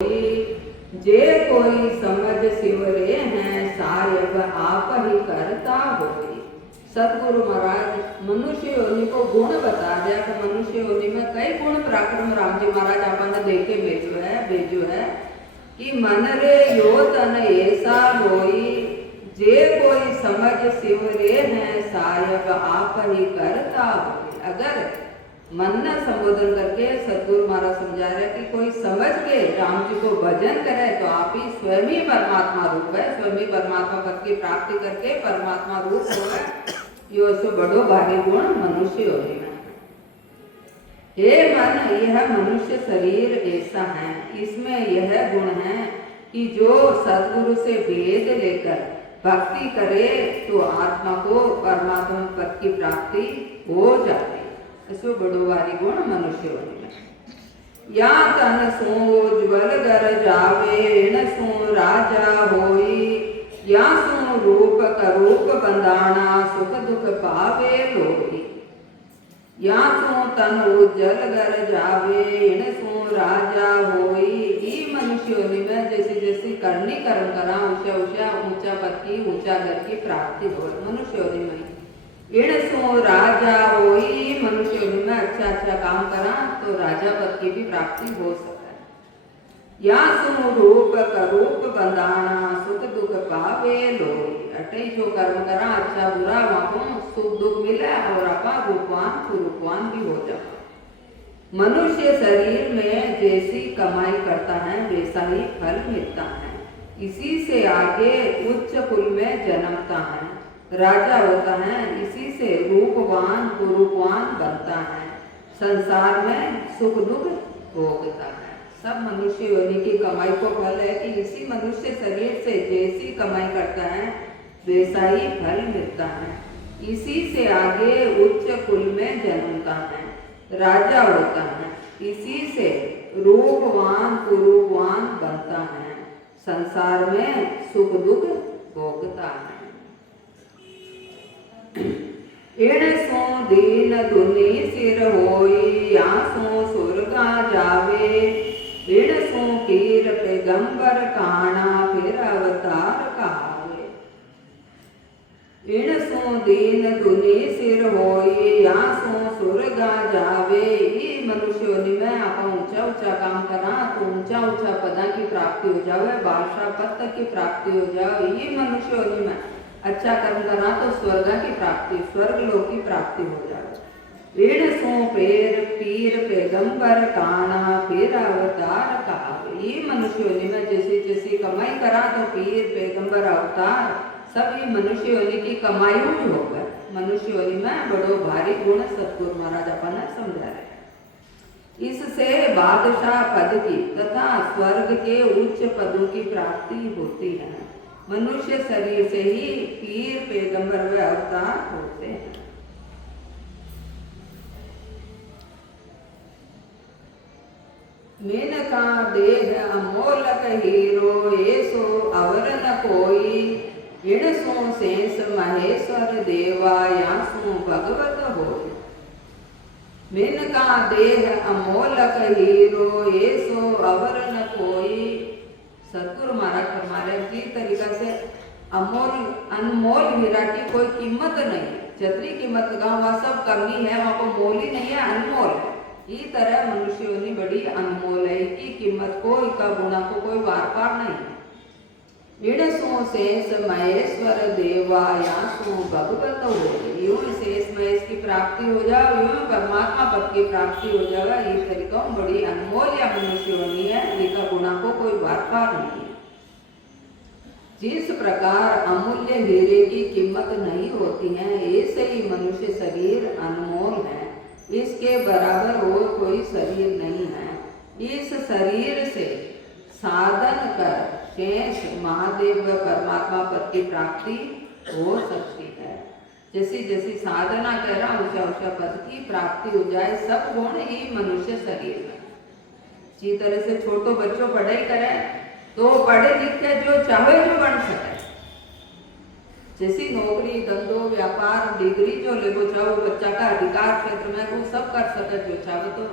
जे कोई समझ सिवरे हैं सायब आप ही करता होई। सतगुरु महाराज मनुष्य योनि को गुण बता दिया कि मनुष्य योनि में कई गुण पराक्रम राम जी महाराज आपने देखे भेजो है कि मन रे यो तन ऐसा लोई जे कोई समझ सिवरे हैं सायब आप ही करता होई। अगर मन न संबोधन करके सतगुरु महाराज समझा रहे कि कोई समझ के राम जी को भजन करे तो आप ही स्वयं ही परमात्मा रूप है, स्वयं ही परमात्मा पद की प्राप्ति करके परमात्मा रूप हो है। यो सो बड़ो भारी गुण मनुष्य योनि में। हे मन, यह मनुष्य शरीर ऐसा है, इसमें यह गुण है कि जो सतगुरु से भेद लेकर भक्ति करे तो आत्मा को परमात्मा पद की प्राप्ति हो जाती। इसो बड़ो भारी गुण मनुष्य योनि में। या तन सो ज्वल गर जावे न सो राजा होई, या सो रूप करूप बंदाना सुख दुख पावे लोई। या सो तन उज्जल गर जावे न सो राजा होई। ये मनुष्य योनि में जैसे जैसे करनी कर्म करा ऊंचा ऊंचा ऊंचा पद की ऊंचा घर की प्राप्ति हो। मनुष्य योनि में इण सो राजा होई, मनुष्य योनि में अच्छा काम करा तो राजा पद की भी प्राप्ति हो सके। या सो रूप करूप बंधाना सुख दुख पावे लोई। अटे जो कर्म करा अच्छा बुरा वहां को सुख दुख मिले और अपा रूपवान कुरूपवान भी हो जाए। मनुष्य शरीर में जैसी कमाई करता है वैसा ही फल मिलता है। इसी से आगे उच्च कुल में जन्मता है, राजा होता है, इसी से रूपवान कुरूपवान बनता है, संसार में सुख दुख भोगता है। सब मनुष्य योनि की कमाई को फल है कि इसी मनुष्य शरीर से जैसी कमाई करता है वैसा ही फल मिलता है। इसी से आगे उच्च कुल में जन्मता है, राजा होता है, इसी से रूपवान कुरूपवान बनता है, संसार में सुख दुख भोगता है। इण सो दीन दुनी सिर होई, या सो सुरगा जावे। इण सो कीर पैगंबर काना फिर अवतार कहावे। इण सो दीन दुनी सिर होई, या सो सुरगा जावे। ये मनुष्य योनि में आप ऊंचा ऊंचा काम करा तो ऊंचा ऊंचा पदा की प्राप्ति हो जावे, बादशाह पद तक की प्राप्ति हो जाए। ये मनुष्य योनि में अच्छा कर्म करा तो स्वर्ग की प्राप्ति, स्वर्ग लोक की प्राप्ति हो जाए। इण सो पेर पीर पैगंबर काना फिर अवतार कहावे। ये मनुष्य योनि में जैसी जैसी कमाई करा तो पीर पैगंबर अवतार सब ये मनुष्य योनि की कमाई ही होगा। मनुष्य योनि में बड़ो भारी गुण सतगुरु महाराज अपन समझा रहे। इससे बादशाह पद की तथा स्वर्ग के उच्च पदों की प्राप्ति होती है। मनुष्य शरीर से ही पीर पैगंबर व अवतार होते हैं। मेनका देह अमोलक हीरो, ऐसो अवर न कोई। इण सो शेष महेश्वर देवा, या सो भगवत होई। मेनका देह अमोलक हीरो, ऐसो अवर न कोई। सतगुरु महाराज फरमा रहे जी तरीका से अनमोल हीरा की कोई कीमत नहीं है। जितनी कीमत गाँव वहाँ सब कमी है, वहाँ को मोल ही नहीं है, अनमोल है। ये तरह मनुष्य योनि बड़ी अनमोल है, इसकी कीमत को इसका गुणा को कोई वार पार नहीं है। इण सो शेष महेश्वर देवा, या सो भगवत हो। यूं शेष महेश की प्राप्ति हो जाए, यूं परमात्मा पद की प्राप्ति हो जाए। ये तरीका बड़ी अनमोल या मनुष्य योनि है, इसका गुणा को कोई वार पार नहीं है। जिस प्रकार अमूल्य हीरे की कीमत नहीं होती है, ऐसे ही मनुष्य शरीर अनमोल है, इसके बराबर और कोई शरीर नहीं है। इस शरीर से साधन कर शेष महादेव व परमात्मा पद की प्राप्ति हो सकती है। जैसी जैसी साधना करा ऊंचा ऊंचा पद की प्राप्ति हो जाए। सब गुण ही मनुष्य शरीर में। इसी तरह से छोटो बच्चों पढ़ाई करे तो पढ़े लिखे जो चाहे जो बन सके। जैसी नौकरी धंधो व्यापार डिग्री जो ले वो चाहो बच्चा का अधिकार क्षेत्र में वो सब कर सके जो चाहे। तो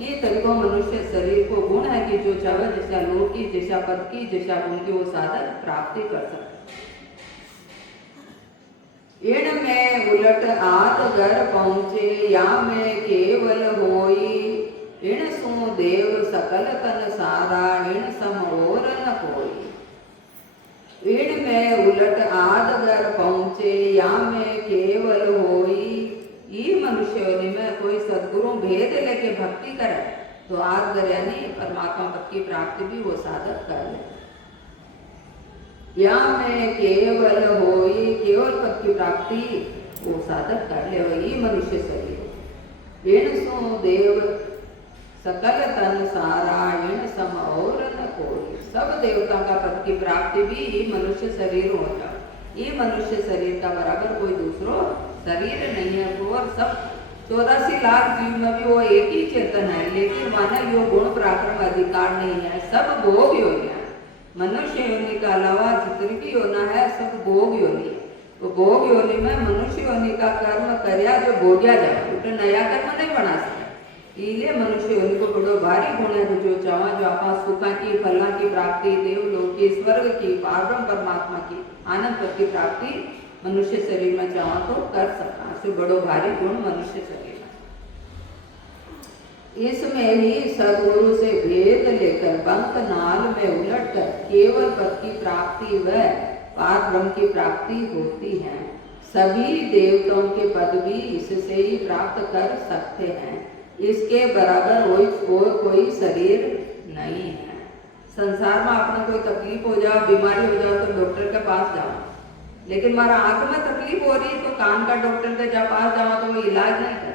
ये तरीकों मनुष्य शरीर को गुण है कि जो चाहे जैसा लोक की, जैसा पद की, जैसा गुण की वो साधन प्राप्ति कर सकते। इण में उलट आत घर पहुँचे या में केवल होई, इण सु देव सकल तन सारा, इण सम और न कोई। इण में उलट आद घर पहुँचे या में केवल होई, ये मनुष्य योनि में कोई सदगुरु भेद लेके भक्ति करे तो आदगर यानी परमात्मा पद की प्राप्ति भी वो साधक कर ले। या में केवल होई, केवल पद की प्राप्ति वो साधक कर ले, वही मनुष्य शरीर। इण सो देव सकल तन सारा, इण सम और न कोई। सब देवता का पद की प्राप्ति भी ये मनुष्य शरीर हो जाए। ये मनुष्य शरीर का बराबर कोई दूसरो शरीर नहीं है। और सब 84 लाख जीव में भी वो एक ही चेतन है, लेकिन मानव यो गुण पराक्रम अधिकार नहीं है, सब भोग योनि है। मनुष्य योनि का अलावा जितनी भी योना है सब भोग योनि है। तो भोग योनि में मनुष्य योनि का कर्म कर्या जो भोग्या जाए, उसे नया कर्म नहीं बना सकते। इसलिए मनुष्य योनि को बड़ो भारी गुण है। जो चावा जो आप सुखा की, फला की प्राप्ति, देवलोक की, स्वर्ग की, पारब्रह्म परमात्मा की, आनंद पद की प्राप्ति मनुष्य शरीर में चाहो तो कर सकता। से बड़ो भारी गुण मनुष्य शरीर में। इसमें ही सदगुरु से भेद लेकर बंक नाल में उलट कर केवल पद की प्राप्ति व पार ब्रह्म की प्राप्ति होती है। सभी देवताओं के पद भी इससे ही प्राप्त कर सकते हैं। इसके बराबर कोई शरीर नहीं है। संसार में आपने कोई तकलीफ हो जाओ, बीमारी हो जाओ तो डॉक्टर के पास जाओ, लेकिन हमारा आंख में तकलीफ हो रही है तो कान का डॉक्टर के पास जाओ तो वो इलाज नहीं कर,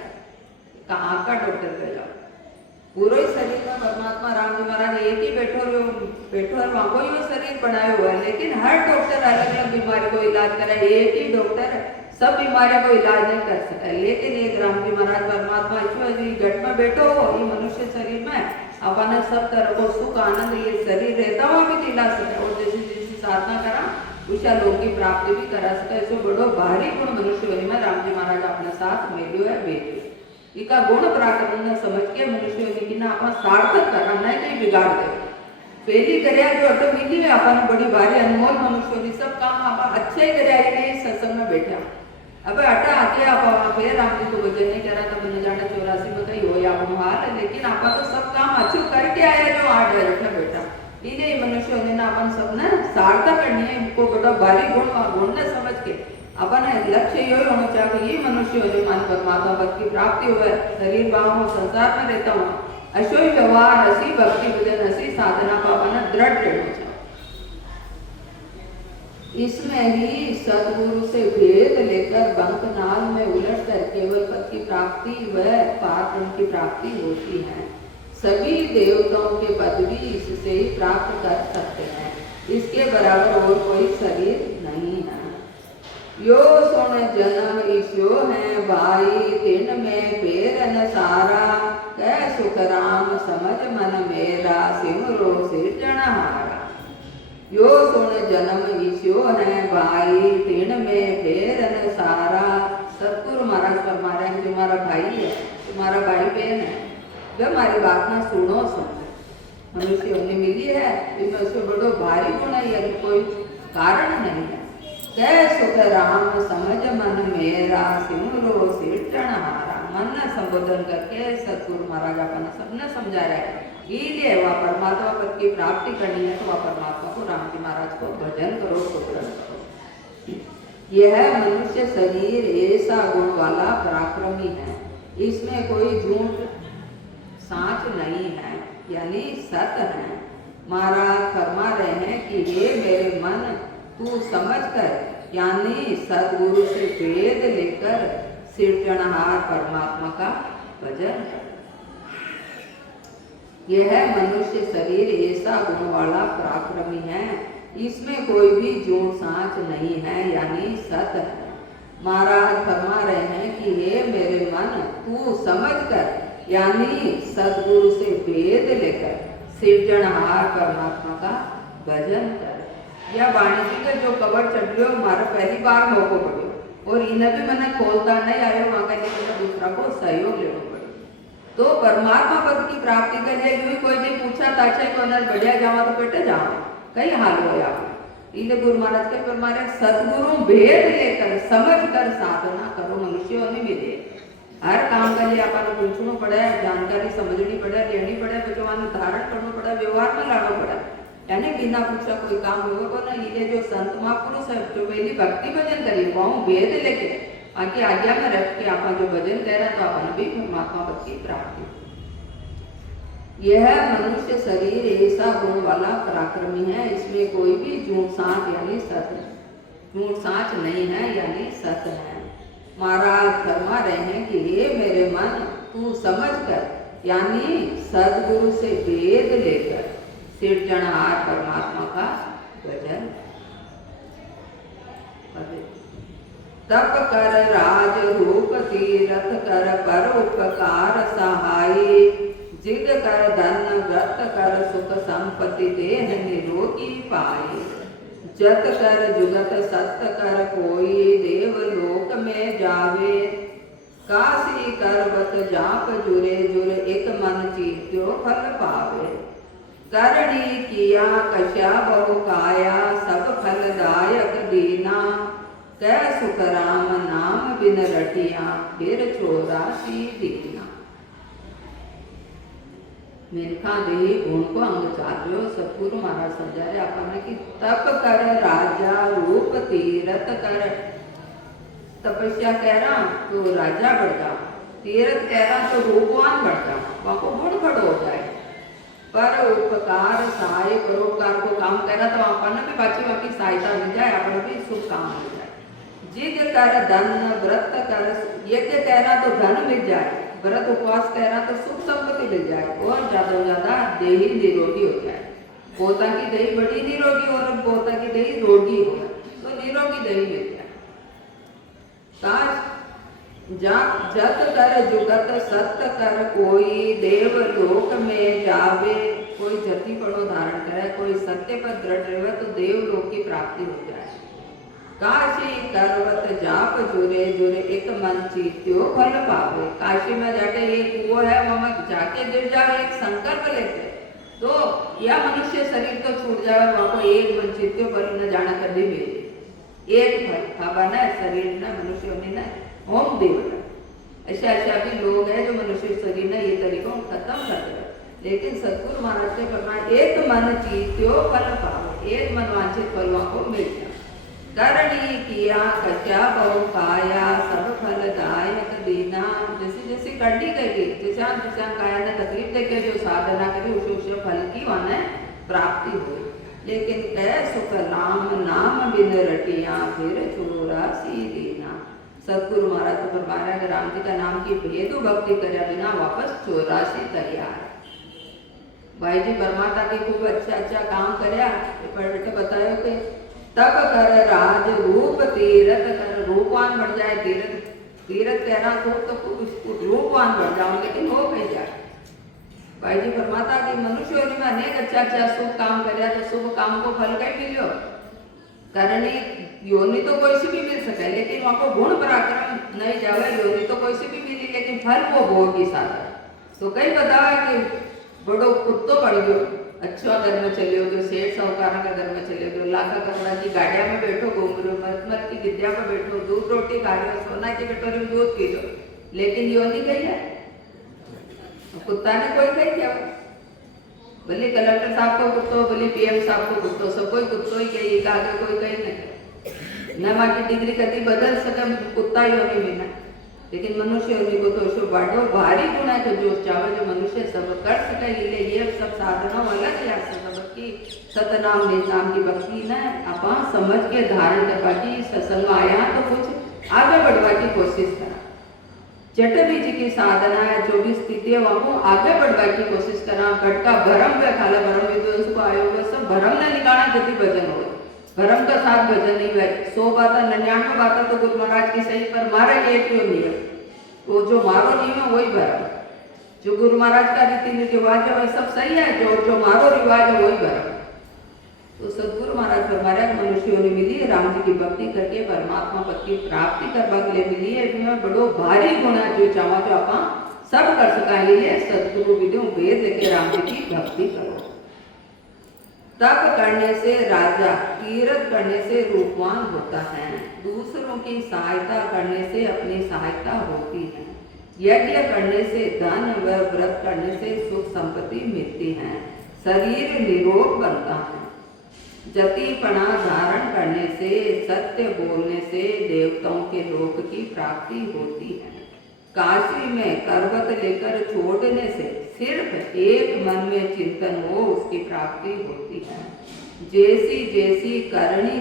आंख का डॉक्टर पे जाओ। पूरे शरीर में परमात्मा राम जी महाराज एक ही बैठो और वहाँ कोई वो शरीर बनाया हुआ है, लेकिन हर डॉक्टर अलग अलग बीमारी को इलाज करे। एक ही डॉक्टर सब बीमारियों को इलाज नहीं कर सकता, लेकिन एक राम जी महाराज परमात्मा ईश्वर जी गट में बैठो हो ये मनुष्य शरीर में अपन सब तरह को सुख आनंद ये शरीर रहता हुआ भी दिला सके और जैसे जैसी साधना करा उषा लोक की प्राप्ति भी करा सके। ऐसे बड़ो भारी गुण मनुष्य योनि में राम जी महाराज अपने साथ मिलियो है भेजो। इका गुण पराक्रम न समझ के मनुष्य योनि की ना अपन सार्थक करना नहीं बिगाड़ दे। पहली करया जो अटो मिली है अपन बड़ी भारी अनमोल मनुष्य योनि सब काम आप अच्छे ही करया ही सत्संग में बैठा। अब अटा आके आप फिर राम जी को भजन नहीं करा था मैंने जाना 84 में कहीं हो या हाल, लेकिन आप तो सब काम अच्छे करके आया जो 8 बजे बैठा। इन्हें मनुष्य योनि ना अपन सबने सार्थक करनी है। इनको बड़ा भारी गुण न समझ के अपन लक्ष्य ये होना चाहिए ये मनुष्य योनि मान परमात्मा पद की प्राप्ति हुए, शरीर बाहु संसार में रहता हूँ अशोई व्यवहार हसी भक्ति भजन हसी साधना का अपना दृढ़ रहना चाहिए। इसमें ही सदगुरु से भेद लेकर बंकनाल में उलट कर केवल पद की प्राप्ति व पार की प्राप्ति होती है। सभी देवताओं के पद भी इससे ही प्राप्त कर सकते हैं। इसके बराबर और कोई शरीर नहीं है। यो सुन जन्म ईश्यो है भाई तिन में पेरन सारा, कह सुख राम समझ मन मेरा सिमरो सिरजनहारा। यो सुन जन्म ईश्यो है भाई तिन में पेरन सारा। सतगुरु महाराज फरमा रहे हैं जो हमारा भाई है, तुम्हारा भाई बहन है, वे हमारी बात ना सुनो समझो। मनुष्य योनि मिली है इसमें उससे बड़ो भारी गुण है, यदि कोई कारण नहीं है। कह सुख राम समझ मन मेरा सिमरो सिरजनहारा। मन ने संबोधन करके सतगुरु महाराज अपना सबने समझा रहे हैं। इसलिए वह परमात्मा पद की प्राप्ति करनी है तो वह परमात्मा को राम जी महाराज को भजन करो, सुमरन करो। यह मनुष्य शरीर ऐसा गुण वाला पराक्रमी है, इसमें कोई झूठ साँच नहीं है, यानी सत है। महाराज फरमा रहे हैं कि हे मेरे मन तू समझ कर यानी सदगुरु से भेद लेकर सिरजनहार परमात्मा का भजन कर। यह मनुष्य शरीर ऐसा गुण वाला पराक्रमी है, इसमें कोई भी झूठ साँच नहीं है, यानी सत है। महाराज फरमा रहे हैं कि हे मेरे मन तू समझ कर यानी सदगुरु से भेद लेकर सिरजनहार परमात्मा का भजन कर। यह वाणिज्य का जो कवर चढ़ रहे हो हमारा पहली बार मौको पड़े और इन्हें भी मैंने खोलता नहीं आयो वहाँ का, लेकिन दूसरा को सहयोग लेना पड़े। तो परमात्मा पद की प्राप्ति के लिए यूं कोई नहीं पूछा ताचे को अंदर बढ़िया जावा तो पेटे जावा कई हाल हो या इले गुरु महाराज के परमारे सतगुरु भेद लेकर समझ कर साधना करो मनुष्यों ने मिले हर काम के लिए अपन पूछना पड़े जानकारी समझनी पड़े लेनी पड़े बचवान धारण करना पड़े व्यवहार में लाना पड़े यानी बिना पूछा कोई काम होगा ना ये जो संत महापुरुष है जो पहली भक्ति भजन करी वहाँ भेद लेके आगे आज्ञा में रख के आप जो भजन कह रहे हैं तो अपन भी परमात्मा पद की प्राप्ति। यह मनुष्य शरीर ऐसा गुण वाला पराक्रमी है इसमें कोई भी झूठ साँच यानी सत्य झूठ साँच नहीं है यानी सत्य है। महाराज फरमा रहे हैं कि हे मेरे मन तू समझ कर यानी सदगुरु से भेद लेकर सिरजनहार परमात्मा का भजन तप कर राज रूप तीरथ कर पर उपकार सहाय जिद कर धन व्रत कर सुख संपत्ति देह निरोगी पाए जत कर जुगत सत्य कर कोई देवलोक में जावे काशी करवत जाप जुरे जुरे एक मन चीत्यो फल पावे करणी किया कश्या बहु काया सब फलदायक दीना कै सुख राम नाम बिन रटिया फिर छोरा सी दीना। मेनका देही गुण को अंग चार्यो सतगुरु महाराज समझा रहे अपन कि तप कर राजा रूप तीरथ कर तपस्या कह रहा तो राजा बढ़ जा तीरथ कह रहा तो रूपवान बढ़ जा वहां को गुण खड़ो हो जाए पर उपकार सहाय परोपकार को काम कर रहा तो अपन भी बाकी बाकी सहायता मिल जाए अपन भी शुभ काम मिल जाए। जिद कर धन व्रत कर यज्ञ कह रहा तो धन मिल जाए व्रत उपवास कह रहा तो सुख संपत्ति मिल जाए और ज्यादा देही निरोगी हो जाए। पोता की दही बड़ी निरोगी और पोता की दही रोगी हो तो निरोगी दही मिल जाए। जत कर जुगत सत्य कर कोई देवलोक में जावे कोई जति पड़ो धारण करे कोई सत्य पर दृढ़ रहे तो देवलोक की प्राप्ति हो जाए। काशी करवत जाप जुरे जुरे एक मन चीत्यो फल पावे काशी में जाके एक कुआं है वहां जाके गिर जाए एक संकल्प लेते तो यह मनुष्य शरीर तो छूट जाए वहां को एक मन चीत्यो फल न जाना कभी मिले एक फल खावा न शरीर न मनुष्य ने न होम देवता ऐसा ऐसा भी लोग हैं जो मनुष्य शरीर ने ये तरीकों खत्म कर दिया लेकिन सतगुरु महाराज ने फरमाया एक मन चीत्यो फल पावे एक मन वांछित फलों को मिल जाए। करणी किया कश्या बहु काया सब फलदायक दीना जैसे जैसे करनी करी जैसा काया ने तकलीफ देके जो साधना करी उसे फल की वहां प्राप्ति हुई लेकिन कह सुख राम नाम बिन रटिया फिर छोरा सी दीना। सतगुरु महाराज तो फरमाया अगर राम जी का नाम की भेदु भक्ति करे बिना वापस छोरा सी तैयार। भाई जी परमात्मा के खूब अच्छा काम करे बेटे बतायो कि तप कर राज रूप तीरथ कर रूपवान बढ़ जाए तीरथ कह रहा तो रूपवान बढ़ जाओ लेकिन हो कहीं जाए। भाई जी परमात्मा की मनुष्य में अनेक अच्छा शुभ काम करे तो शुभ काम को फल कहीं मिलो करनी योनि तो कोई सी भी मिल सके लेकिन वहां को गुण पराक्रम नहीं जावे योनि तो कोई सी भी मिली लेकिन फल वो भोगी साथ तो कई बतावा कि बड़ो कुत्तो पड़ गयो अच्छा घर में चले हो सेठ साहूकार का घर में चले गए लाखा करोड़ा की गाड़िया में बैठो घूम रहे हो मत की विद्या पर बैठो दूध रोटी खा रहे हो सोना की कटोरी में दूध पी लो लेकिन यो नहीं गई है कुत्ता ने कोई कही क्या भले कलेक्टर साहब को कुत्तो भले पीएम साहब को कुत्तो सब कोई कुत्तो ही कही आगे कोई कही नहीं न माँ की डिग्री कभी बदल सके कुत्ता ही होनी बिना लेकिन मनुष्य होने को तो उसको बड़ो भारी गुण है जो चाहे जो मनुष्य सब कर सके ये सब साधनों अलग है सबकी सतनाम निनाम की भक्ति न अपन समझ के धारण करवा की सत्संग आया तो कुछ आगे बढ़वा की कोशिश करा जटवी जी की साधना है जो भी स्थिति है वहां को आगे बढ़वा की कोशिश करा गटका भरम पे खाला भरम विद्वांस को आयो सब भरम ने निकाला जति भजन हो भरम का साथ भजन नहीं भाई 100 बातें 99 बातें तो गुरु महाराज की सही पर मारा ये क्यों नियम वो जो मारो नियम है वही भरम जो गुरु महाराज का रीति रिवाज है वह सब सही है जो मारो रिवाज है वही भरम। तो सदगुरु महाराज फरमाया मनुष्यों ने मिली राम जी की भक्ति करके परमात्मा पद की प्राप्ति करवा के लिए मिली है इसमें बड़ो भारी गुण है जो चाहो जो आप सब कर सका लिए सदगुरु विदु वेद के राम जी की भक्ति करो। तप करने से राजा, तीर्थ करने से रूपवान होता है, दूसरों की सहायता करने से अपनी सहायता होती है, यज्ञ करने से धन व व्रत करने से सुख संपत्ति मिलती है, शरीर निरोग बनता है, जतिपना धारण करने से, सत्य बोलने से देवताओं के लोक की प्राप्ति होती है, काशी में करवत लेकर छोड़ने से सिर्फ एक मन में चिंतन हो उसकी प्राप्ति होती है, जैसी जैसी करनी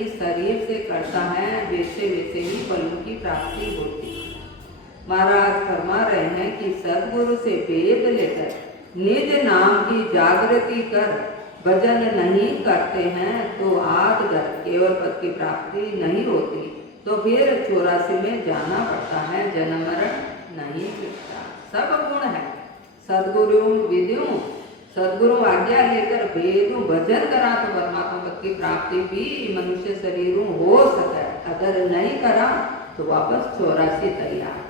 इस शरीर से करता है वैसे वैसे ही फलों की प्राप्ति होती है। महाराज फरमा रहे हैं कि सदगुरु से वेद लेकर निज नाम की जागृति कर भजन नहीं करते हैं तो आदगर केवल पद की प्राप्ति नहीं होती, तो फिर 84 में जाना पड़ता है, जन्म मरण नहीं मिलता। सब गुण है सदगुरु विद्यु, सदगुरु आज्ञा लेकर वेदों भजन करा तो परमात्मा पद की प्राप्ति भी मनुष्य शरीरों हो सके, अगर नहीं करा तो वापस 84 तैयार।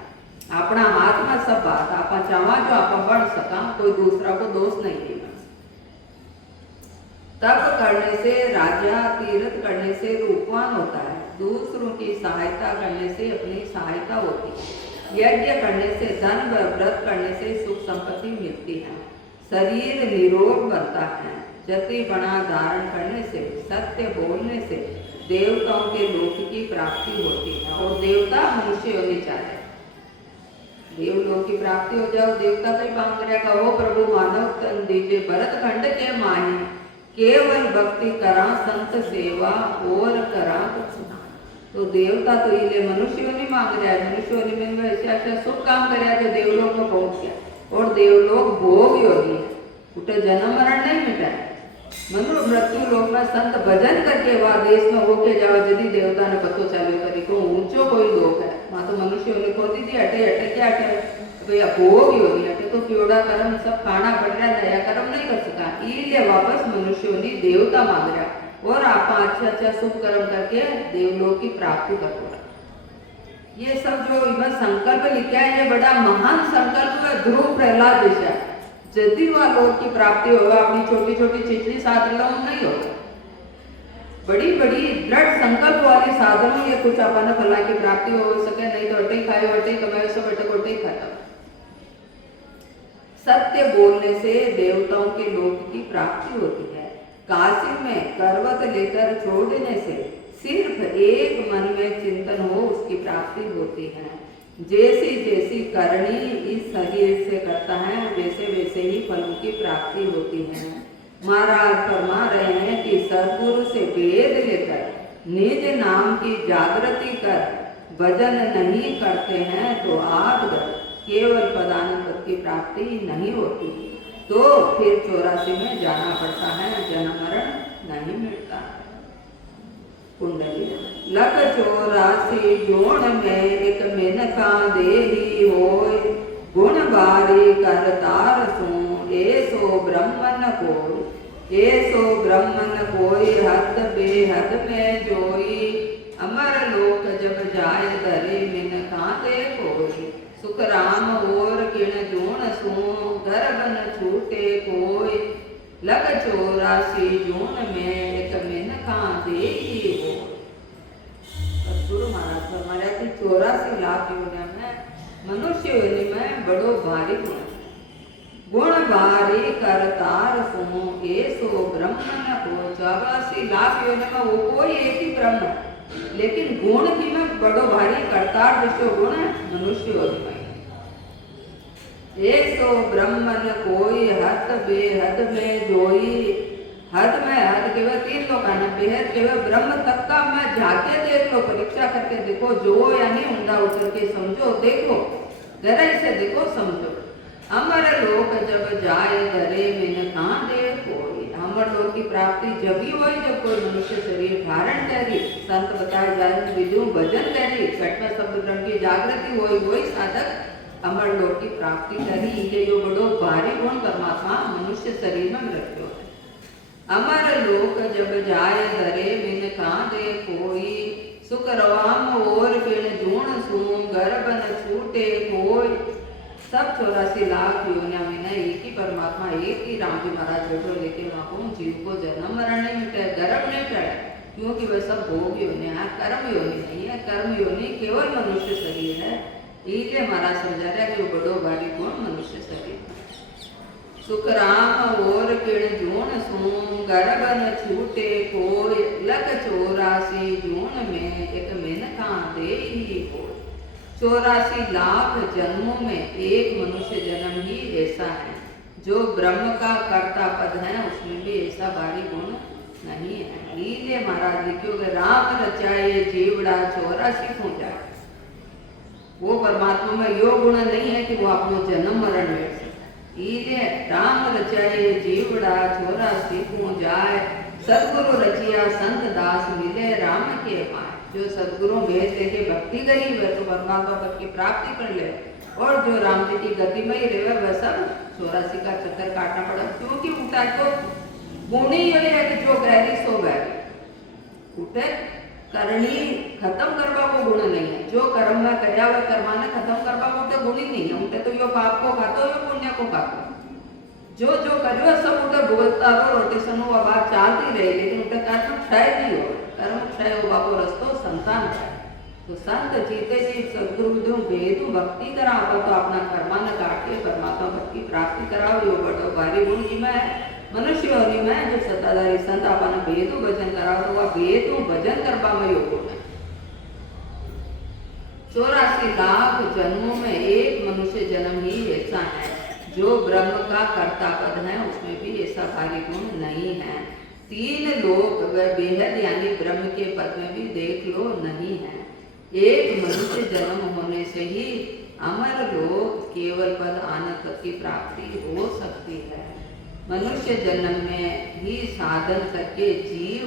अपना हाथ में सब बात आप चाहवा जो आप बढ़ सका, कोई दूसरा को दोष नहीं देगा। तप करने से राजा, तीर्थ करने से रूपवान होता है, दूसरों की सहायता करने से अपनी सहायता होती है, यज्ञ करने से धन व व्रत करने से सुख संपत्ति मिलती है, शरीर निरोग बनता है, जतिपना धारण करने से, सत्य बोलने से देवताओं के लोक की प्राप्ति होती है। और देवता मनुष्य होने चाहिए, देवलोक की प्राप्ति हो जाओ। देवता कई मांग रहा, कहो प्रभु मानव तन दीजिए, भरत खंड के माही, केवल भक्ति करा संत सेवा और करा सुना। तो देवता तो ये मनुष्य नहीं मांग रहा है, मनुष्य में ऐसे ऐसा शुभ काम कर जो देवलोक में पहुंच गया, और देवलोक भोग योगी है, उठे जन्म मरण नहीं मिटा है। मनु मृत्यु लोक में संत भजन करके वह देश में होके जाओ, यदि देवता ने पतो चालू करी को ऊंचो कोई लोक है, वहां तो मनुष्य ने खोदी दी अटे अटे क्या अटे भैया भोग योगी अटे तो क्योड़ा कर्म सब खाना पड़ रहा, दया कर्म नहीं कर सका, इसलिए वापस मनुष्यों ने देवता मांग रहा, और आप अच्छा अच्छा शुभ कर्म करके देवलोक की प्राप्ति करो। ये सब जो इधर संकल्प लिखा है, ये बड़ा महान संकल्प है, ध्रुव प्रहलाद जैसा, यदि वह लोक की प्राप्ति होगा, अपनी छोटी छोटी चिचली साधनों नहीं होगा, बड़ी बड़ी दृढ़ संकल्प वाली साधनों ये कुछ अपन फला की प्राप्ति हो सके, नहीं तो अटे खाए अटे कमाए सब अटे खाता। सत्य बोलने से देवताओं के लोक की प्राप्ति होती है, काशी में करवत लेकर छोड़ने से सिर्फ एक मन में चिंतन हो उसकी प्राप्ति होती है, जैसी जैसी करनी इस शरीर से करता है वैसे वैसे ही फलों की प्राप्ति होती है। महाराज फरमा रहे हैं कि सदगुरु से वेद लेकर निज नाम की जागृति कर भजन नहीं करते हैं तो आदगर केवल पदानुपद की प्राप्ति नहीं होती, तो फिर 84 में जाना पड़ता है, जन्म मरण नहीं मिलता। कुंडली लग 84 जोड़ में एक मिनका देही होय, गुण बारी करतार सो ऐसो ब्रह्मन कोई, ऐसो ब्रह्मन कोई हद बेहद में जोई, अमर लोक जब जाय धरे मिनका दे कोई, सुख राम और किण जोन सो गर्भ न छूटे कोई, लग 84 जोन में एक मिनका देही हो। गुरु महाराज फरमाया कि 84 लाख योनि में मनुष्य योनि में बड़ो भारी गुण भारी करतार सो ऐसो ब्रह्मन को। 84 लाख योनि में वो कोई एक ही ब्रह्म है, लेकिन गुण की में बड़ो भारी करतार जिसको गुण है मनुष्य योनि में। ऐसो ब्रह्मन कोई हद बेहद में जोई, हद में हद केवल 3 लोग आना, बेहद केवल ब्रह्म तक का मैं झाके देख लो, परीक्षा करके देखो, जो या नहीं ऊंडा उतर के समझो, देखो गहराई से देखो समझो। अमर लोक जब जाए धरे में कहाँ दे कोई, अमर लोक की प्राप्ति जब ही हुई जब कोई मनुष्य शरीर धारण करी, संत बताए जाए विधु भजन करी, घट में शब्द ब्रह्म की जागृति हुई, वही साधक अमर लोक की प्राप्ति करी। ये जो बड़ो भारी गुण परमात्मा मनुष्य शरीर में रखो। अमर लोक जब जाए धरे मिन कहाँ दे कोई, सुख रवाम और पिण जूण सू गर्भ गर्भ न छूटे कोई। सब 84 लाख योनिया में न एक ही परमात्मा, एक ही राम जी महाराज बैठो लेके वहाँ को जीव को जन्म मरण नहीं मिटे, गर्भ नहीं चढ़े, क्योंकि वह सब भोग योनि है, कर्म योनि नहीं है। कर्म योनि केवल मनुष्य शरीर है। इसलिए महाराज समझा रहा है कि वो बड़ो भारी गुण मनुष्य शरीर। सुख राम और किण जून सूम, गर्भ न छूटे कोई। लख 84 जून में एक मेनका दे ही कोई। 84 लाख जन्मों में एक मनुष्य जन्म ही ऐसा है जो ब्रह्म का कर्ता पद है, उसमें भी ऐसा भारी गुण नहीं है। इसलिए महाराज लिखोगे राम रचाए जीवड़ा 84 हो जाए। वो परमात्मा में यो गुण नहीं है कि वो अपनो जन्म मरण बैठ सके। इसलिए राम रचाए जीवड़ा 84 हो जाए। सदगुरु रचिया संत दास मिले राम के पाए। जो सदगुरु भेज लेके भक्ति करी वह तो परमात्मा पद की प्राप्ति कर ले, और जो राम जी की गति में ही रहे वह सब 84 का चक्कर काटना पड़ा। क्योंकि उठा तो गुणी यही है कि जो गहरी सो गहरी उठे। करनी खत्म करवा को गुण नहीं है। जो कर्म में करया वह कर्माने खत्म करवा को तो गुण ही नहीं है। उठे तो यो पाप को खातो यो पुण्य को खातो। जो जो करो सब उठे भुगतता रो रोटेशन वो बात चलती रही, लेकिन उठे कर्म क्षय नहीं हो। कर्म क्षय हो बापो रस्तो संतान है। तो संत जीते जी सदगुरु भेदु भक्ति करा तो अपना कर्मा न काट के परमात्मा पद की प्राप्ति कराओ। यो बड़ो भारी गुण जी में मनुष्य योनि में जो सत्ताधारी संत अपना भेदु भजन कराओ तो वह भेदु भजन करवा में योग गुण है। 84 लाख जन्मों में एक मनुष्य जन्म ही ऐसा है जो ब्रह्म का कर्ता पद है, उसमें भी ऐसा भारी गुण नहीं है। 3 लोक व बेहद यानी ब्रह्म के पद में भी देख लो नहीं है। एक मनुष्य जन्म होने से ही अमर लोक केवल पद आनंद पद की प्राप्ति हो सकती है। मनुष्य जन्म में ही साधन करके जीव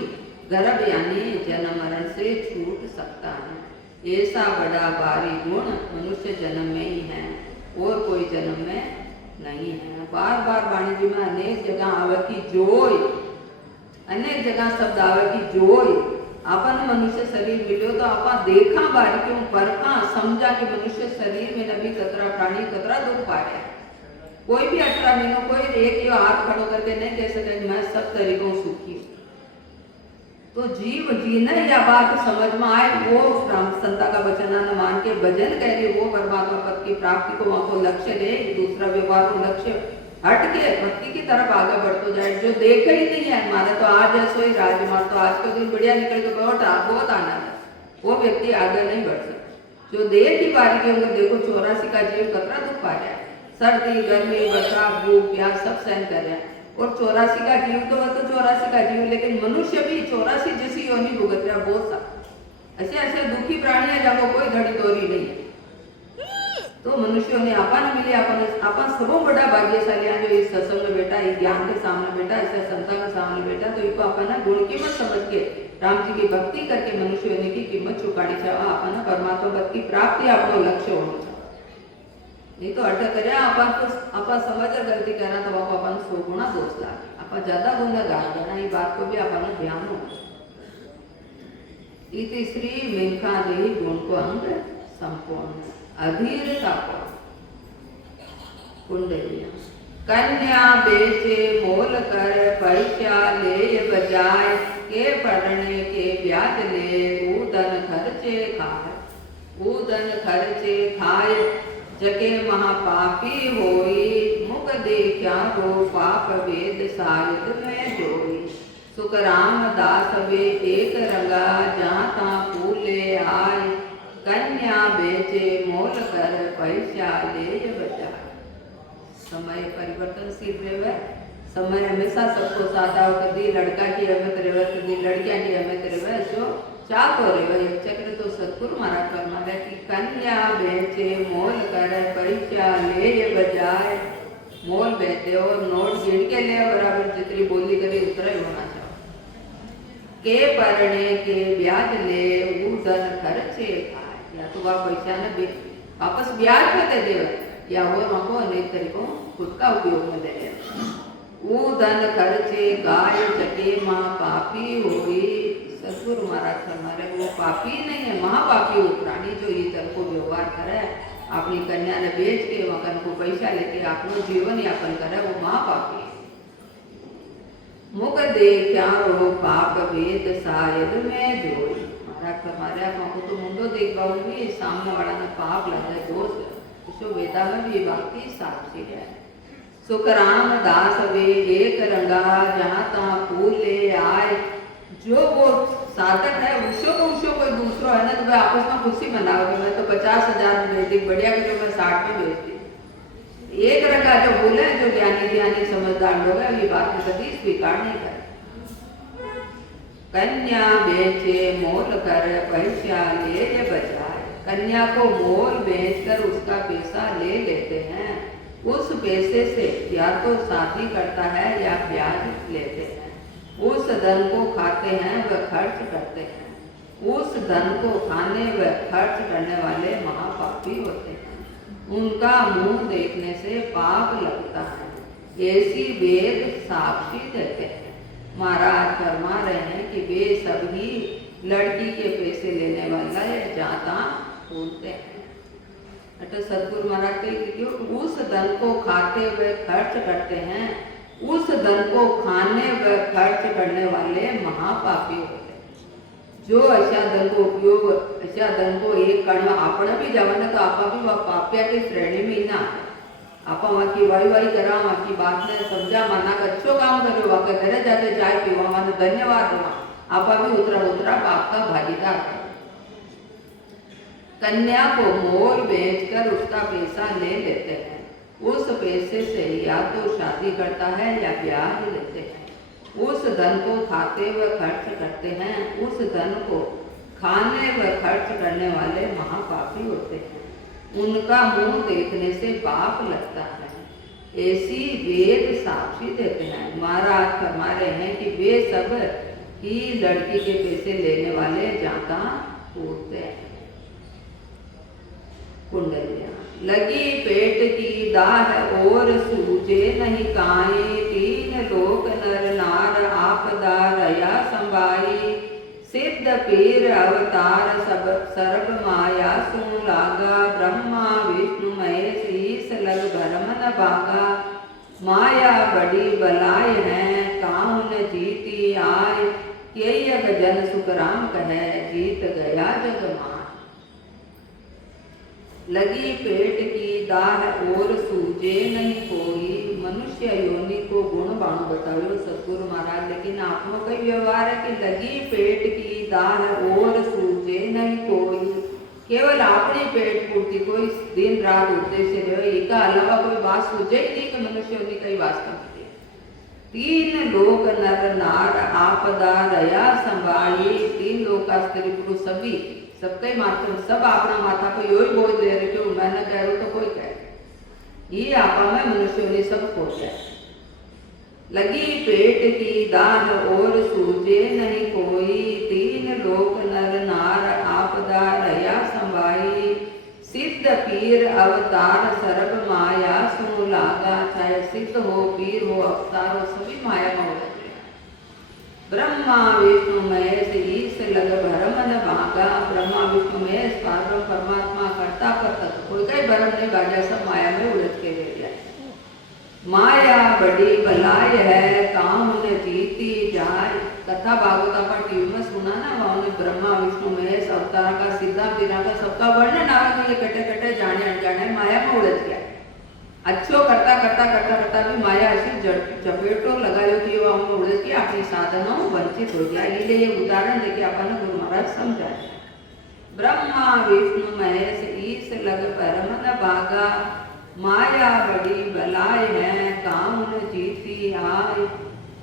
गर्भ यानी जन्म मरण से छूट सकता है। ऐसा बड़ा भारी गुण मनुष्य जन्म में ही है और कोई जन्म में नहीं है। बार बार वाणी जी में अनेक जगह आवे की जोय, अनेक जगह शब्द आवे की जोय। अपन मनुष्य शरीर मिलो तो आप देखा बारी क्यों परखा समझा कि मनुष्य शरीर में नबी कतरा प्राणी कतरा दुख पाए। कोई भी 18 महीनों कोई एक यो हाथ खड़ो करके नहीं कह सके मैं सब तरीकों सुखी हूँ। तो जीव जीने या बात समझ में आए वो राम संता का वचन मान के भजन करे, वो परमात्मा पद की प्राप्ति को वहां को लक्ष्य ले, दूसरा व्यवहार को लक्ष्य हट के भक्ति की तरफ आगे बढ़ते जाए। जो देखे ही नहीं है हमारा तो आज ऐसो ही राजमार तो आज का दिन बढ़िया निकल के बहुत आनंद है, वो व्यक्ति आगे नहीं बढ़ सकता। जो देह की बारी के होंगे देखो 84 का जीव कतरा दुख पा रहा है, सर्दी गर्मी वर्षा भूख प्यास सब सहन कर रहा है। और 84 का जीव तो वह तो 84 का जीव, लेकिन मनुष्य भी 84 जैसी योनि भुगत रहा बहुत सा। ऐसे ऐसे दुखी प्राणी है जहाँ कोई धड़ी दोरी नहीं है। तो मनुष्यों ने अपन मिले अपन सबों बड़ा भाग्यशाली जो इस सत्संग में बैठा, इस ज्ञान के सामने बैठा, ऐसे संता के सामने बैठा, तो इनको अपन गुण कीमत समझ के राम जी की भक्ति करके मनुष्य होने की कीमत चुकानी चाहिए। अपन परमात्मा पद की प्राप्ति अपना लक्ष्य होना चाहिए। नहीं तो अटक करे अपन समझ गलती करा तो अपन 100 गुना दोष लागे, अपन ज्यादा गुनहगार बना। ये बात को भी अपन ध्यान हो। इति श्री मेनका देही गुण को अंग संपूर्ण अधीरता को कुंडलिया। कन्या बेचे मोल कर पैसा ले बजाय, के पढ़ने के ब्याज ले ऊदन खर्चे खाए। ऊदन खर्चे खाए जके महापापी होई, मुख देखा रो पाप वेद शायद में जोई। सुख राम दास वे एक रंगा, जहाँ ता फूले आए। कन्या बेचे मोल कर पैसा ले बजाए। समय परिवर्तनशील रहे, समय हमेशा सबको साथ आओ। कभी लड़का की अहमियत रहे, कभी लड़कियां की अहमियत रहे, सो चाहतो रहे। एक चक्र तो सतगुरु महाराज फरमा रहे कि कन्या बेचे मोल कर पैसा ले बजाए। मोल बेचे और नोट गिन के ले, बराबर जितनी बोली करे उतना ही होना चाहिए। के पढ़ने के ब्याज ले ऊदन खर्चे खाए। या तो वह पैसा ने वापस ब्याज में दे दे, या वो हमको अनेक तरीकों खुद का उपयोग में दे दे। ऊदन खर्चे गाय जके माँ पापी होई। ससुर सतगुरु महाराज फरमा रहे वो पापी नहीं है, महापापी वो प्राणी जो ये तन को व्यवहार करे, अपनी कन्या ने बेच के मकन को पैसा लेके अपनो जीवन यापन करे, वो महापापी है। मुख देख्या रो पाप वेद शायद में जोई। महाराज फरमा रहे को तो मुंडो देख पाऊंगी सामने वाला ने पाप लगे दोष उसको वेदा में भी बाकी साक्षी है। सुखराम दास वे एक रंगा जहाँ तहाँ फूल ले आए। जो वो साधक है उसको कोई दूसरा है ना तो मैं आपस में खुशी मनाओगे, मैं तो 50,000 में बेचती बढ़िया भी जो मैं 60 में बेचती। एक रंगा जो फूल है जो ज्ञानी समझदार लोग है ये बात कभी स्वीकार नहीं करे। कन्या बेचे मोल कर पैसा ले बचाए। कन्या को मोल बेचकर उसका पैसा ले लेते हैं, उस पैसे से या तो शादी करता है या ब्याज लेते हैं। उस धन को खाते हैं व खर्च करते हैं, उस धन को खाने व खर्च करने वाले महापापी होते हैं। उनका मुंह देखने से पाप लगता है, ऐसी वेद साक्षी देते हैं। महाराज फरमा रहे हैं कि वे सभी लड़की के पैसे लेने वाला या जाता बोलते हैं। तो सतगुरु महाराज कही उस धन को खाते हुए खर्च करते हैं, उस धन को खाने व खर्च करने वाले महापापी होते हैं। जो ऐसा धन को उपयोग ऐसा धन को एक करना अपने भी जवाना तो आपा भी वह पाप्या की श्रेणी में ना आपा वहाँ की वाई करा वहाँ की बात ने समझा माना अच्छो काम करो वहाँ के घरे जाके चाय पीवा माने धन्यवाद हुआ आपा भी उतरा पाप का भागीदार। कन्या को मोल बेचकर उसका पैसा ले लेते हैं, उस पैसे से या तो शादी करता है या ब्याज लेते हैं। उस धन को खाते व खर्च करते हैं, उस धन को खाने व खर्च करने वाले महापापी होते हैं। उनका मुंह देखने से पाप लगता है, ऐसी वेद साक्षी देते हैं। महाराज फरमा रहे हैं कि वे सब ही लड़की के पैसे लेने वाले जाता पूछते हैं। कुंडलियां लगी पेट की दाह और सूझे नहीं काई। तीन लोक नर नार आपदा रया संभाई। सिद्ध पीर अवतार सब सर्व माया सु लागा। ब्रह्मा विष्णु महेश ईश लग भरम न भागा। माया बड़ी बलाय है काहुन जीती आय। के यग जन सुख राम कहे जीत गया जग माय। लगी पेट की दाह और सूझे नहीं कोई। मनुष्य योनि को गुण बाण बताओ सतगुरु महाराज, लेकिन आपको कई व्यवहार है कि लगी पेट की दाह और सूझे नहीं कोई। केवल अपनी पेट पूर्ति कोई दिन रात उद्देश्य रहे, इसका अलावा कोई बात सूझे ही नहीं कि मनुष्य योनि कई वास्तव में। तीन लोक नर नार आपदा रया संभाली। तीन लोक का स्त्री पुरुष सभी सबके मात्र सब अपना माथा को यो ही बोझ ले रहे क्यों मैं न कह रहा तो कोई कह ये आपा में मनुष्यों ने सब खोज है। लगी पेट की दाह और सूझे नहीं कोई। तीन लोक नर नार आपदा रया संभाई। सिद्ध पीर अवतार सर्व माया सु लागा। चाहे सिद्ध हो पीर हो अवतार हो सभी माया में हो। ब्रह्मा विष्णु महेश ईश लग भरम न भागा। ब्रह्मा विष्णु महेश पारब्रह्म परमात्मा करता करता कोई कई भरम नहीं भागा, सब माया में उलझ के ले गया। माया बड़ी बलाय है काम उन्हें जीती जाए। कथा भागवता पर टीवी में सुना ना वहाँ ब्रह्मा विष्णु महेश अवतार का सीधा बिना का सबका वर्णन आवा तो ये कटे कटे जाने अनजाने माया में उलझ गया। अच्छो करता करता करता करता भी माया ऐसी चपेटों लगायो कि वो हम उलझ के अपनी साधनों वंचित हो गया। इसलिए ये उदाहरण देके अपन गुरु महाराज समझाए। ब्रह्मा विष्णु महेश ईश लग परम न भागा। माया बड़ी बलाय है काम न जीती आय।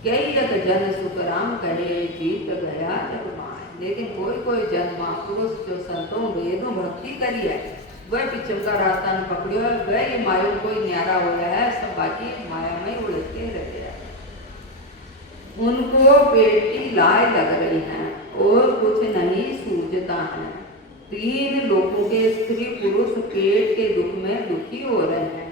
कई जन सुख राम कहे जीत गया जग माय। लेकिन कोई जन महापुरुष जो संतों वेदों भक्ति करी है वह पिछम का रास्ता न पकड़ियो है, वह माया कोई न्यारा हो गया है, सब बाकी माया में उलझ के रह गया। उनको पेटी लाए लग रही है और कुछ नहीं सूझता है। तीन लोगों के स्त्री पुरुष पेट के दुख में दुखी हो रहे हैं।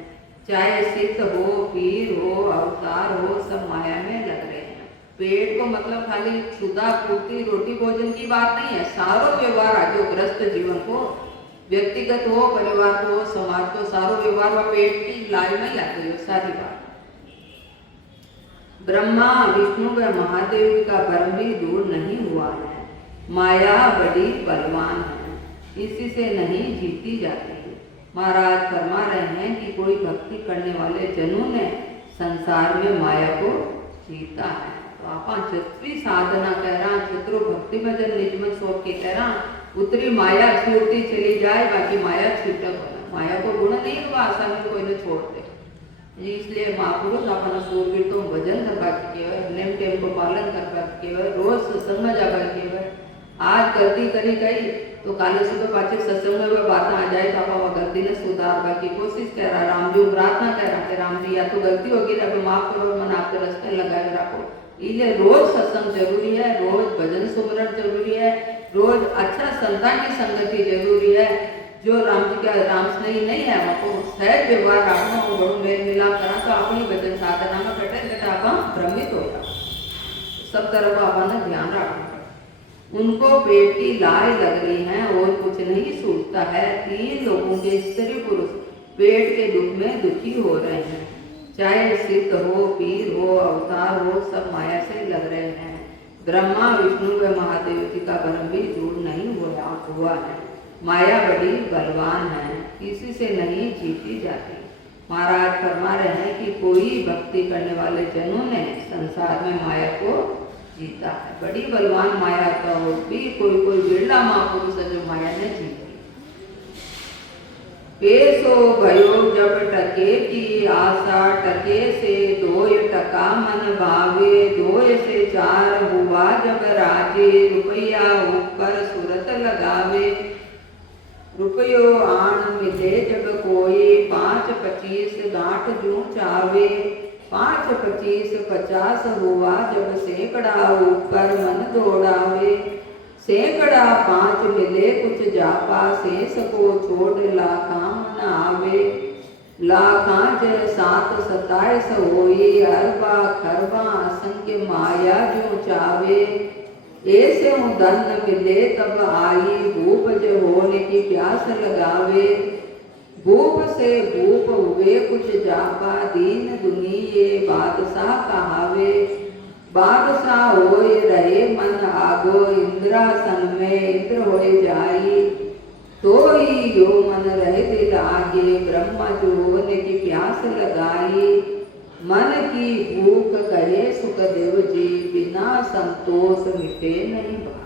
चाहे सिद्ध हो पीर हो अवतार हो सब माया में लग रहे हैं। पेट को मतलब खाली क्षुधा पूर्ति रोटी भोजन की बात नहीं है, सारो व्यवहार आजो ग्रस्त जीवन को, व्यक्तिगत हो, परिवार को, समाज को, सारो व्यवहार व पेट की लाई में ही आती है सारी बात। ब्रह्मा विष्णु व महादेव का भ्रम भी दूर नहीं हुआ है। माया बड़ी बलवान है, इसी से नहीं जीती जाती। महाराज फरमा रहे हैं कि कोई भक्ति करने वाले जनों ने संसार में माया को जीता है। तो आप छत्री साधना कह रहा, छत्रो भक्ति भजन निजमन सोच के कह रहा, उतरी माया छूटती चली जाए, बाकी माया छूटक होना। माया को गुण नहीं हुआ आसानी कोई ने छोड़ते, इसलिए महापुरुष अपना सूरवीर तो भजन करवा के नेम टेम को पालन करवा के रोज सत्संग में जावा के आज गलती करी गई तो काले सुबह पाचे सत्संग में वह बात आ जाए तो आप गलती ने सुधारवा की कोशिश कर रहा। राम जी प्रार्थना कर रहा कि राम जी या तो गलती होगी रब माफ करो, मन आपके रास्ते लगाए रखो। इसलिए रोज सत्संग जरूरी है, रोज भजन सुमरन जरूरी है, रोज अच्छा संतान की संगति जरूरी है। जो राम जी का राम स्नेही नहीं है आपको सहज व्यवहार रखना हो, बड़ो मेल मिलाप करा तो अपनी भजन साधना में कटे कटे आप भ्रमित हो जाओ। सब तरफ आपने ध्यान रखना। उनको पेट की लाई लग रही है और कुछ नहीं सूझता है। 3 लोगों के स्त्री पुरुष पेट के दुख में दुखी हो रहे हैं, चाहे सिद्ध हो, पीर हो, अवतार हो, सब माया से लग रहे हैं। ब्रह्मा विष्णु व महादेव जी का भ्रम भी दूर नहीं हुआ है। माया बड़ी बलवान है, किसी से नहीं जीती जाती। महाराज फरमा रहे हैं कि कोई भक्ति करने वाले जनों ने संसार में माया को जीता है। बड़ी बलवान माया का हो भी कोई बिरला महापुरुष है जो माया ने जीती। पेशो भयो जब टके की आशा, टके से 2 टका मन भावे, 2 से 4 हुआ जब राजे, रुपया ऊपर सूरत लगावे। रुपयो आण मिले जब कोई, 5-25 गांठ जू चावे। 5-25 50 हुआ जब सैकड़ा, ऊपर मन दौड़ावे। सैकड़ा 5 मिले कुछ जापा, शेष को छोड़ लाखा मन आवे। लाखा जय 7 27 होई, अरबा खरबा असंख्य माया जो चावे। ऐसे धन मिले तब आई, भूप जो होने की प्यास लगावे। भूप से भूप हुए कुछ जापा, दीन दुनिये बादशाह कहावे। बादशाह होए रहे मन आगो, इंद्रासन में इंद्र होए जाई। तो ही यो मन रहे दिल आगे, ब्रह्मा जो होने की प्यास लगाई। मन की भूख कहे सुखदेव जी, बिना संतोष मिटे नहीं बात।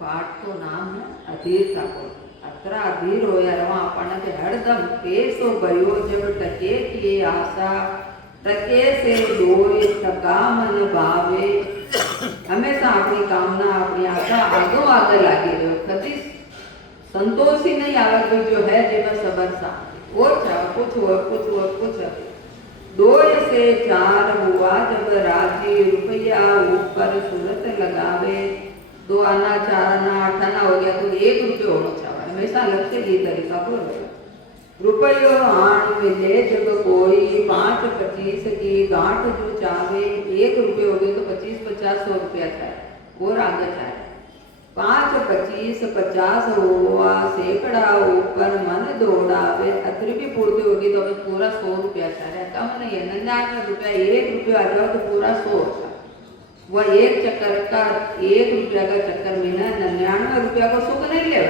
पाठ को नाम है अधीर का को। अत्र अधीर हो या रवा अपन के हरदम पेशो भयो जब टके की आशा, टके से 2 टका मन भावे। हमेशा अपनी कामना अपनी आशा आगो आगे लागे रहो, कभी संतोष ही नहीं आवे। कोई जो है जीवन सबर सा वो कुछ हो कुछ हो कुछ। 2 से 4 हुआ जब राजी, रुपया ऊपर सूरत लगावे। 2 आना 4 आना 8 आना हो गया तो 1 रुपये होना चाहिए। हमेशा लक्ष्य ये तरीका को रुपयो आण मिले जब कोई, 5-25 की गांठ जो चाहे। 1 रुपये हो गए तो 25-50 100 रुपया चाहे और आगे चाहे। 5-25 50 हुआ सैकड़ा, ऊपर मन दौड़ावे। अतरी भी पूर्ति होगी तो पूरा 100 रुपया चाहे, कम नहीं है। 99 रुपया, 1 रुपया आ जाओ तो पूरा 100 होता। वह 1 चक्कर का 1 रुपया का चक्कर में 99 रुपया को सुख नहीं ले।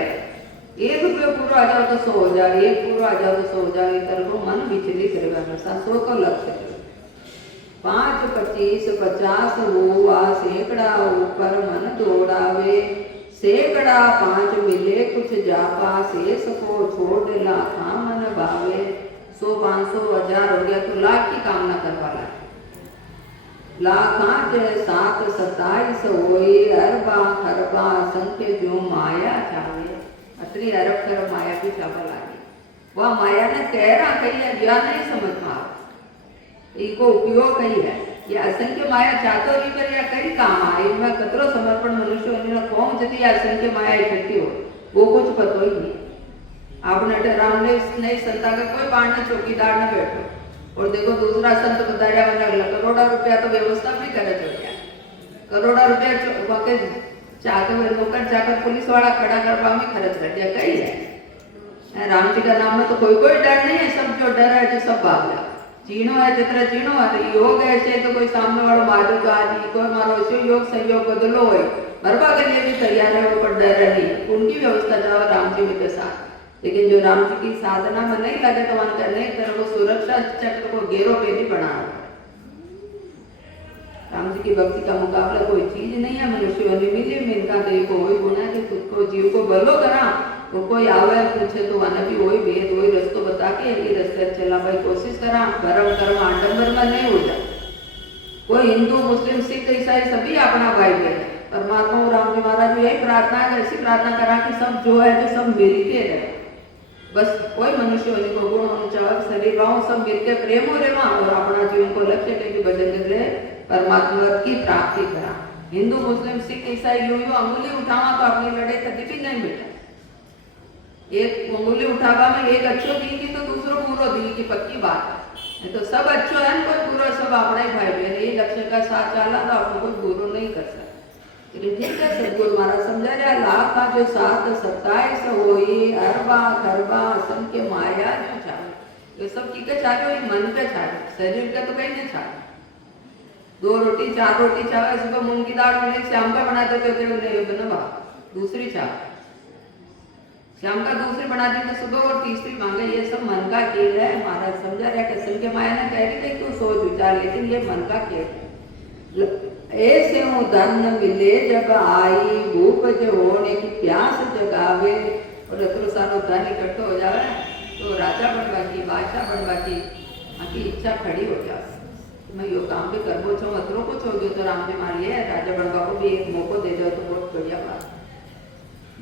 1 रुपया पूरा आ जाओ तो 100 हो जाए, 1 पूरा आ जाओ तो 100 हो जाए। इधर को मन विचलित करेगा, हमेशा 100 को लक्ष्य। 5-25 50 हुआ सैकड़ा, ऊपर मन दौड़ावे। सैकड़ा 5 मिले कुछ जापा, शेष को छोड़ लाखा मन भावे। 100 500 1000 हो गया तो लाख की कामना करवा ला। लाखा जय 7 27 होई, अरबा खरबा संख्य जो माया चाहे। अतरी अरब खरब माया की चापा लागी। वह माया ने कह रहा कही है, या नहीं समझ में आ इको उपयोग कही है। ये असंख्य माया चाहतो भी पर या कई काम आए। इनमें कतरो समर्पण मनुष्य ने कौन जति असंख्य माया इकट्ठी हो वो कुछ पतो ही नहीं। आपने राम ने नहीं संता का कोई बाण न चौकीदार न बैठो और देखो दूसरा संत बताया मैंने करोड़ा रुपया तो व्यवस्था भी करे हो गया करोड़ा रुपया वाके चाकर नौकर चाकर पुलिस वाला खड़ा करवा में खर्च कर दिया कही है राम जी का नाम में तो कोई कोई डर नहीं है सब जो डर है जो सब भाग जाए चीनो है जितना चीनो है योग ऐसे तो कोई सामने वालों मारो तो आज कोई मारो ऐसे योग सहयोग बदलो है मरवा के लिए भी तैयार है वो पर डर नहीं उनकी व्यवस्था जाओ राम जी के साथ लेकिन जो राम जी की साधना में नहीं लगे तो वहां करने तरह को सुरक्षा चक्र को घेरो पे नहीं बना राम जी की भक्ति का मुकाबला कोई चीज नहीं है मनुष्य वाली मिली मिलका देव को वही गुना कि खुद को जीव को भलो करा वो कोई आवे पूछे तो वहां भी वही भेद वही रस्तो बता के ये रास्ते चला भाई कोशिश करा धर्म कर्म आडंबर में नहीं हो जाए कोई हिंदू मुस्लिम सिख ईसाई सभी अपना भाई है परमात्मा राम जी महाराज यही प्रार्थना है ऐसी प्रार्थना करा कि सब जो है जो सब मिलके रहे बस कोई मनुष्य होने को गुण होना चाहिए शरीर भाव सब मिलके प्रेम हो रहे और अपना जीवन को लक्ष्य के भजन कर ले परमात्मा की प्राप्ति करा हिंदू मुस्लिम सिख ईसाई यूं यूं अंगुली उठावा तो अपनी लड़ाई कभी भी नहीं मिटा एक अंगुली उठावा में एक अच्छो दी की तो दूसरो बुरो दी की पक्की बात है तो सब अच्छो है कोई बुरो सब अपना ही भाई बहन ये लक्ष्य का साथ चला तो आपको कोई बुरो नहीं कर सकता लेकिन ठीक है सदगुरु महाराज समझा रहा लाख का जो 727 होई अरबा खरबा असंख्य माया जो चाहे ये सब की के चाहे मन के चाहे शरीर का तो कहीं नहीं चाहे 2 रोटी 4 रोटी चाहे सुबह मूंग की दाल बने शाम का बना देते थे बनवा दूसरी चाहे शाम का दूसरी बना दी तो सुबह और तीसरी मांगे ये सब मन का खेल है महाराज समझा रहा कसम के माया ने कह रही थी तू सोच विचार लेकिन ये मन का खेल है ऐसे धन मिले जब आई भूप जो होने की प्यास जगावे और अतरो सारो धन इकट्ठो हो जावे तो राजा बनवा की बादशाह बनवा की आकी इच्छा खड़ी हो जाए मैं यो काम भी करबो छो अतरो को छो तो राम जी मान लिया राजा बनवा को भी एक मौको दे दो तो बहुत बढ़िया बात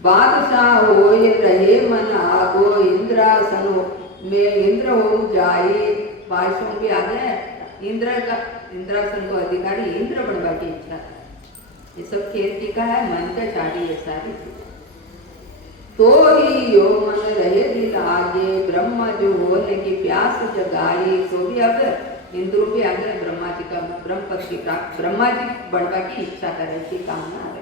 बादशाह होए रहे मन आगो इंद्रासन में इंद्र हो जाए बादशाहों भी आ गए इंद्रासन को अधिकारी इंद्र बनवा की इच्छा था ये सब खेल की का है मन का चाड़ी है सारी तो ही यो मन रहे दिल आगे ब्रह्मा जो होने की प्यास जगाई तो भी अब इंद्र भी आ गए ब्रह्मा जी का ब्रह्मपद की प्राप्त ब्रह्मा जी बनवा की इच्छा करे की कामना है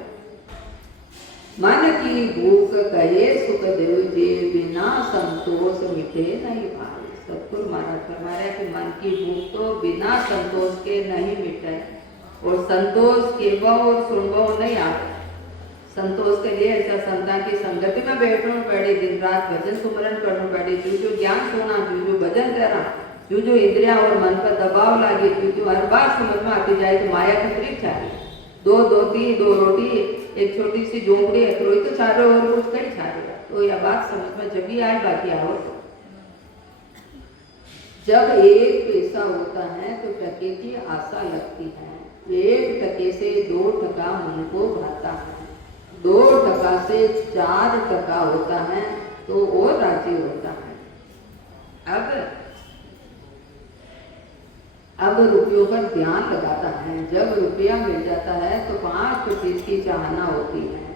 मन की भूख कहे सुखदेव जी बिना संतोष मिटे नहीं पाए सतगुरु महाराज फरमा रहे कि मन की भूख तो बिना संतोष के नहीं मिटे और संतोष के और सुनबो नहीं आते संतोष के लिए ऐसा संतान की संगति में बैठना पड़े दिन रात भजन सुमरन करना पड़े जो ज्ञान सुना जो भजन करा जो इंद्रिया और मन पर दबाव लागे जो हर बात समझ में आती जाए तो माया की तरीफ चाहिए दो रोटी एक छोटी सी झोंपड़ी है तो चारों और कुछ नहीं छाड़ेगा तो यह बात समझ में जब भी आए बाकी आओ तो जब एक पैसा होता है तो टके की आशा लगती है 1 टके से 2 टका मन को भाता है 2 टका से 4 टका होता है तो और राजी होता है अब रुपयों पर ध्यान लगाता है जब रुपया मिल जाता है तो 5-25 की चाहना होती है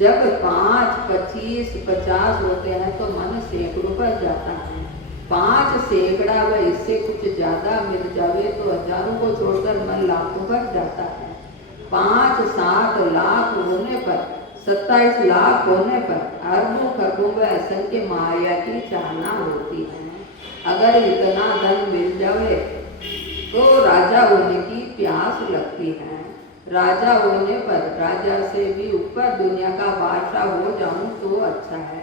जब 5, 25, 50 होते हैं तो मन सैकड़ों पर जाता है 5 सैकड़ा व इससे कुछ ज्यादा मिल जावे तो हजारों को छोड़कर मन लाखों पर जाता है 5-7 लाख होने पर 27 लाख होने पर अरबों खरबों व असंख्य माया की चाहना होती है अगर इतना धन मिल जावे तो राजा होने की प्यास लगती है राजा होने पर राजा से भी ऊपर दुनिया का बादशाह हो जाऊं तो अच्छा है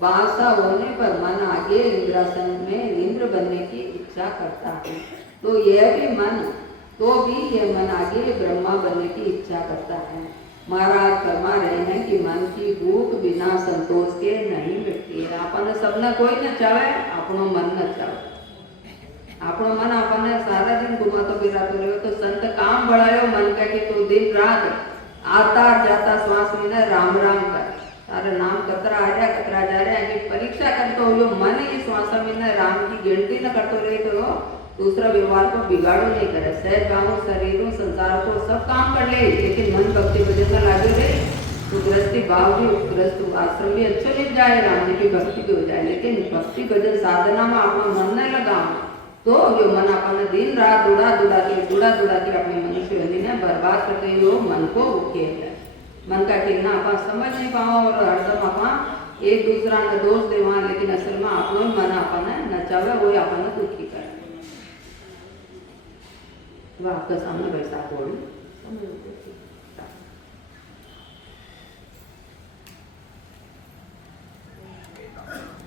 बादशाह होने पर मन आगे इंद्रासन में इंद्र बनने की इच्छा करता है तो यह भी मन आगे ब्रह्मा बनने की इच्छा करता है महाराज फरमा रहे हैं कि मन की भूख बिना संतोष के नहीं मिटती है अपन सबने कोई न चाहे अपनो मन न चाहे આપણો મન આપણને સારા દિન ઘુમાતો ફેરાતો રહ્યો તો સંત કામ बढ़ायो मन का कि तो दिन रात आता जाता श्वास में राम राम कर तारे नाम कतरा आ रहा कतरा जा रहा है कि परीक्षा करते हो मन ये श्वास में राम की गिनती न करते रहे तो दूसरा व्यवहार को बिगाड़ो नहीं करे शहर गाँव शरीरों संसार को सब काम कर ले लेकिन मन भक्ति भजन में लागे रहे तो गृहस्थी भाव भी गृहस्थ आश्रम भी अच्छो मिल जाए, राम जी की भक्ति भी हो जाए। लेकिन भक्ति भजन साधना में अपना मन न लगाओ तो यो मन अपन दिन रात दुड़ा दुड़ा के अपने मनुष्य ने बर्बाद करते यो मन को उके मन का कहना अपन समझ नहीं पाओ और हरदम अपन एक दूसरा ने दोष दे वहाँ, लेकिन असल में अपनो मन अपन नचावे वो अपन दुखी करे। वो आपके सामने वैसा बोल